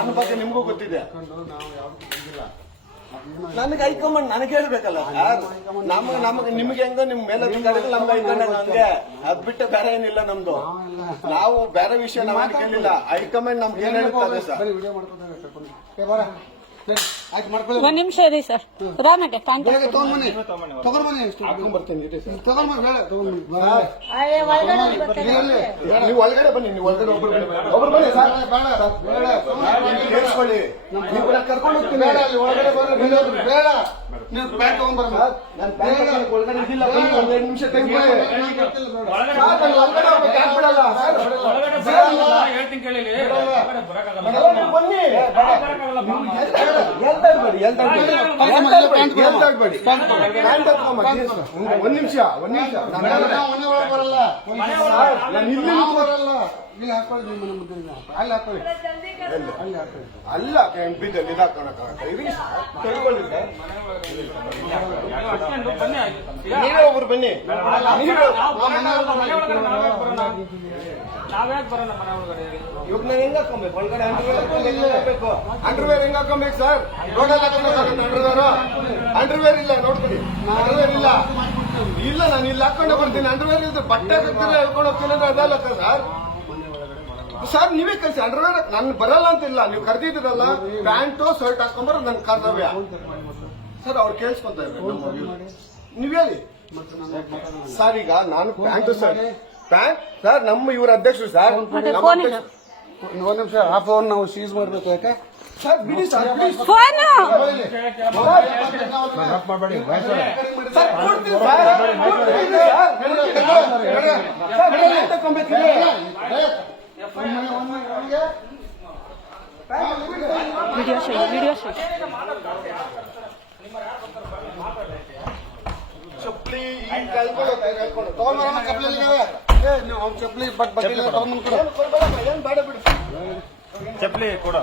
ನನ್ನ ಬಗ್ಗೆ ನಿಮ್ಗೂ ಗೊತ್ತಿದೆ. ನನಗೆ ಹೈಕಮಾಂಡ್ ನನಗೆ ಹೇಳ್ಬೇಕಲ್ಲ ಸರ್. ನಮಗೆ ನಿಮ್ಗೆ ಹೆಂಗ ನಿಮ್ ಮೇಲಧಿಕಾರಿಗಳು ನಮ್ಗೆ ಹೈಕಮಾಂಡ್ ನಮ್ಗೆ ಅದ್ ಬಿಟ್ಟು ಬೇರೆ ಏನಿಲ್ಲ ನಮ್ದು. ನಾವು ಬೇರೆ ವಿಷಯ ನಾವು ಕೇಳಿಲ್ಲ. ಹೈಕಮಾಂಡ್ ನಮ್ಗೆ ಏನ್ ಹೇಳ್ತಾರೆ ಸರ್. ಒಂದ್ ನಿಮಿಷ ಇರಿ ಸರ್. ರಾಮಣ್ಣ ನೀವು ಒಳಗಡೆ ಬನ್ನಿ. ನೀವು ಒಳಗಡೆ ಒಬ್ರು ಬನ್ನಿ ಸರ್. ಕೇಳಿಸ್ಕೊಳ್ಳಿ. ನೀವು ಕರ್ಕೊಂಡು ಹೋಗ್ತೀನಿ. ಒಳಗಡೆ ಬಂದ್ರೆ ಬೇಡ. ನೀವು ಬ್ಯಾಗ್ ತಗೊಂಡ್ಬರಲ್ಲ. ನಾನು ಬ್ಯಾಗ್ ಒಳಗಡೆ ಇದ್ದಿಲ್ಲ. ಒಂದ್ 2 ನಿಮಿಷ ಟೈಮ್ ಕೊಡಿ. ಬನ್ನಿ. ಒಂದ್ ನಿಮಿಷ ಅಲ್ಲ ಎಂಪಿದಲ್ಲಿ ನೀವೇ ಒಬ್ರು ಬನ್ನಿ. ಇವಾಗ ನಾನು ಹೆಂಗ್ ಹಾಕೊಬೇಕು ಒಳಗಡೆ? ಅಂಡರ್ವೇರ್ ಹೆಂಗ್ ಹಾಕೊಬೇಕು ಸರ್? ರೋಡಲ್ಲಿ ಹಾಕೊಂಡು ಅಂಡರ್ವೇರ್ ಇಲ್ಲ ನೋಡ್ಕೊಳ್ಳಿ. ಅಂಡರ್ವೇರ್ ಇಲ್ಲ. ಇಲ್ಲ ನಾನು ಇಲ್ಲಿ ಹಾಕೊಂಡೆ ಬರ್ತೀನಿ. ಅಂಡರ್ವೇರ್ ಇದ್ರೆ ಬಟ್ಟೆ ಹೇಳ್ಕೊಂಡು ಹೋಗ್ತೀನಿ ಅಂದ್ರೆ ಅದಲ್ಲ ಸರ್. ಸರ್ ನೀವೇ ಕಳಿಸಿ. ಅಂಡರ್ವೇರ್ ನಾನು ಬರಲ್ಲ ಅಂತಿಲ್ಲ. ನೀವು ಕರೆದಿದ್ದೀರಲ್ಲ, ಪ್ಯಾಂಟು ಶರ್ಟ್ ಹಾಕೊಂಡ್ಬರೋದು ನನ್ನ ಕರ್ತವ್ಯ ಸರ್. ಅವ್ರು ಕೇಳಿಸ್ಕೊಂತ ಇದ್ದಾರೆ. ನೀವ್ ಹೇಳಿ ಸರ್. ಈಗ ನಾನು ಪ್ಯಾಂಟು ಪ್ಯಾಂಟ್ ಸರ್ ನಮ್ಮ ಇವ್ರ ಅಧ್ಯಕ್ಷರು ಸರ್. ಒಂದ್ ನಿಮಿಷ ಆ ಫೋನ್ ನಾವು ಸೀಸ್ ಮಾಡ್ಬೇಕು. ಯಾಕೆ ಸರ್ ಬಿಡಿ ಸರ್. ಫೋನ್ ಮಾಡಬೇಡಿ. ವಿಡಿಯೋ ಚಪ್ಪಲಿ ಕಳ್ಕೊಂಡು ತಗೊಂಡ್ಬರೋಣ. ಚಪ್ಪಲಿ ಬಟ್ ಬಟ್ಟಿಲ್ಲ ತಗೊಂಡ್ಬಂದು ಏನ್ ಬೇಡ ಬಿಡಿ. ಚಪ್ಪಲಿ ಕೊಡ.